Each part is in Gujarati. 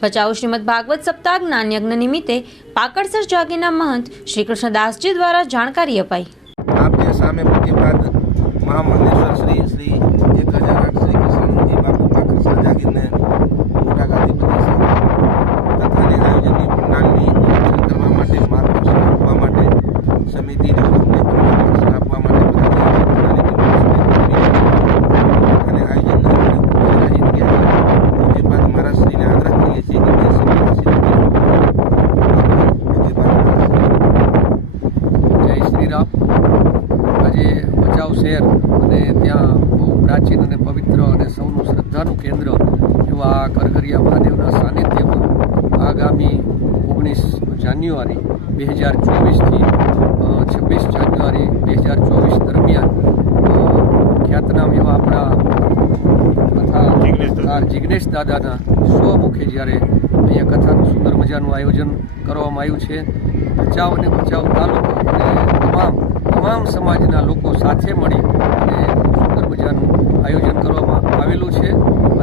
ભચાઉ શ્રીમદ ભાગવત સપ્તાહ જ્ઞાન યજ્ઞ નિમિત્તે પાકડસર જાગીરના મહંત શ્રી કૃષ્ણદાસજી દ્વારા જાણકારી અપાઈ. આપ જે સામે પ્રતિપાદ મહામંદેશ્વર શ્રી આજે ભચાઉ શહેર અને ત્યાં બહુ પ્રાચીન અને પવિત્ર અને સૌનું શ્રદ્ધાનું કેન્દ્ર એવા કરગરિયા મહાદેવના સાનિધ્યમાં આગામી ઓગણીસ જાન્યુઆરી બે હજાર ચોવીસથી છવ્વીસ જાન્યુઆરી બે હજાર ચોવીસ દરમિયાન ખ્યાતનામ એવા આપણા કથા જિગ્નેશ દાદાના સ્વમુખે જ્યારે અહીંયા કથાનું સુંદર મજાનું આયોજન કરવામાં આવ્યું છે. ભચાઉ અને ભચાઉ તાલુકો અને તમામ તમામ સમાજના લોકો સાથે મળી અને સુંદર મજાનું આયોજન કરવામાં આવેલું છે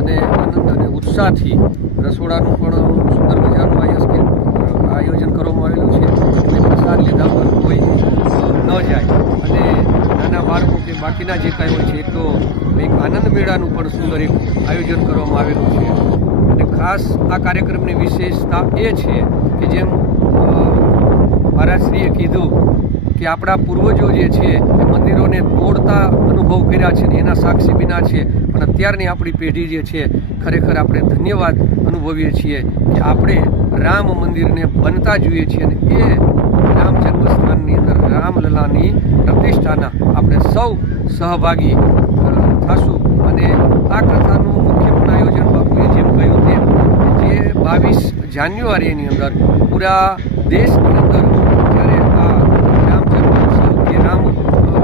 અને આનંદ અને ઉત્સાહથી રસોડાનું પણ સુંદર મજાનું આયોજન કરવામાં આવેલું છે. કોઈ પ્રસાદ લીધા પર કોઈ ન જાય. અને નાના બાળકો કે બાકીના જે કાંઈ હોય છે તો એક આનંદ મેળાનું પણ સુંદર એક આયોજન કરવામાં આવેલું છે. અને ખાસ આ કાર્યક્રમની વિશેષતા એ છે કે જેમ મહારાજશ્રીએ કીધું કે આપણા પૂર્વજો જે છે, એ મંદિરોને તોડતા અનુભવ કર્યા છે ને એના સાક્ષી બિના છે. પણ અત્યારની આપણી પેઢી જે છે, ખરેખર આપણે ધન્યવાદ અનુભવીએ છીએ કે આપણે રામ મંદિરને બનતા જોઈએ છીએ અને એ રામ જન્મસ્થાનની અંદર રામલલાની પ્રતિષ્ઠાના આપણે સૌ સહભાગી થશું. અને આ કથાનું મુખ્ય પણ આયોજન બાપુએ જેમ કહ્યું તેમ, જે બાવીસ જાન્યુઆરીની અંદર પૂરા દેશની અંદર જ્યારે આ રામ જન્મોત્સવ કે રામ અ,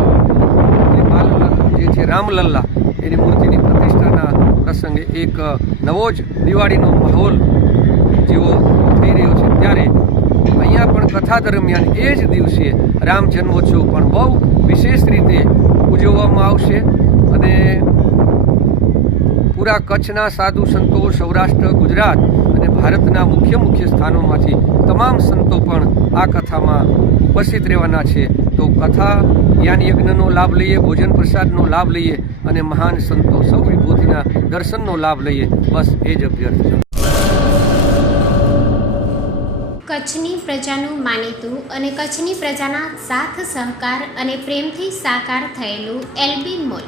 જે બાલલલા જે છે. રામલલ્લા, એની મૂર્તિની પ્રતિષ્ઠાના પ્રસંગે એક નવો જ દિવાળીનો માહોલ જેવો થઈ રહ્યો છે. ત્યારે અહીંયા પણ કથા દરમિયાન એ જ દિવસે રામ જન્મોત્સવ પણ બહુ વિશેષ રીતે ઉજવવામાં આવશે. અને પૂરા કચ્છના સાધુ સંતો, સૌરાષ્ટ્ર, ગુજરાત અને ભારતના મુખ્ય મુખ્ય સ્થાનોમાંથી તમામ સંતો પણ આ કથામાં ઉપસ્થિત રહેવાના છે. તો કથા જ્ઞાન યજ્ઞનો લાભ લઈએ, ભોજન પ્રસાદનો લાભ લઈએ અને મહાન સંતો સૌ વિભૂતિના દર્શનનો લાભ લઈએ. બસ એ જ અભ્યર્થના. કચ્છની પ્રજાનું માનીતું અને કચ્છની પ્રજાના સાથ સહકાર અને પ્રેમથી સાકાર થયેલું એલબી મોલ.